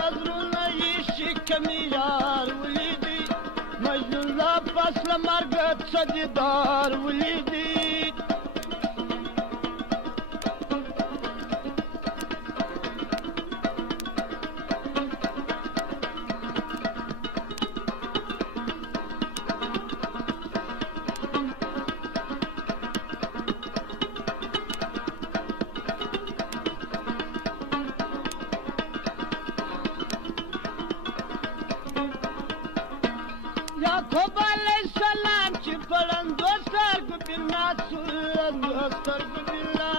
نظرونه یې شي کمی یار ولیدي مجنون لا پس له مرګه څه دیدار ولیدي یعقوب علیه السلام چې په ړندو سترګو بنا سو ړندو سترګو بنا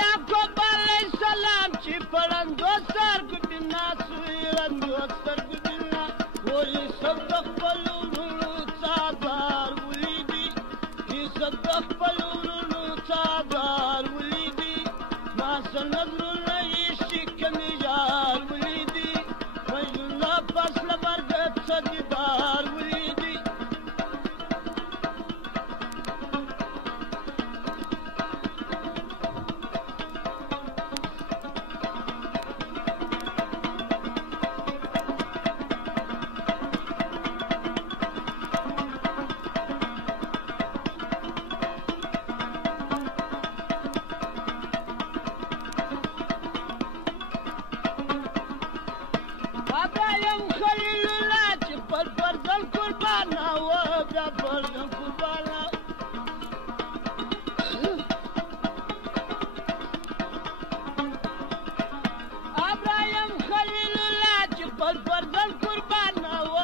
یعقوب علیه السلام چې په ړندو سترګو بنا سو ړندو سترګو بنا یوسف د خپلو وروڼو څادر ولیدي یوسف د خپلو وروڼو څادر ولیدي ما څه نظرونه کمی یار ولیدي مجنون لا پس له مرګه څه دیدار ولیدي ابراهیم خلیل الله چې پر فرزند قربانه و بیا فرزند قربانه ابراهیم خلیل الله چې پر فرزند قربانه و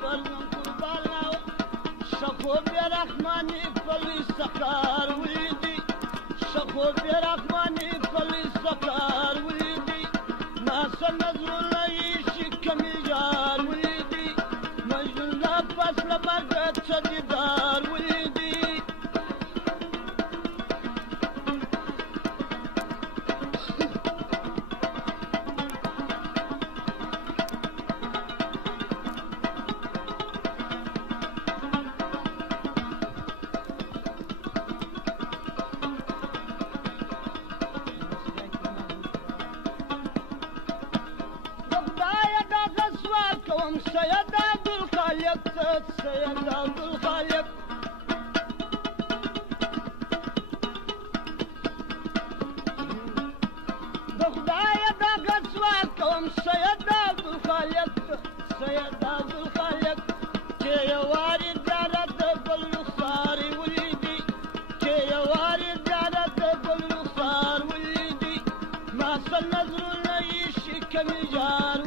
فرزند قربانه و شکوب رحماني فلی سقار ولیدي شکوب رحماني فلی سقار ولیدي ما څه نظرونه یې شي کمی یار ولیدي مجنون لا پس له مرګه څه دیدار ولیدي کوم سید عبدالخالق سید عبدالخالق د خدای دغه سوال کوم سید عبدالخالق سید عبدالخالق چې یو وارې زیارت د ګل رخسارې ولیدي چې یو وارې زیارت د ګل رخسار ولیدي ما څه نظرونه یې شي کمی یار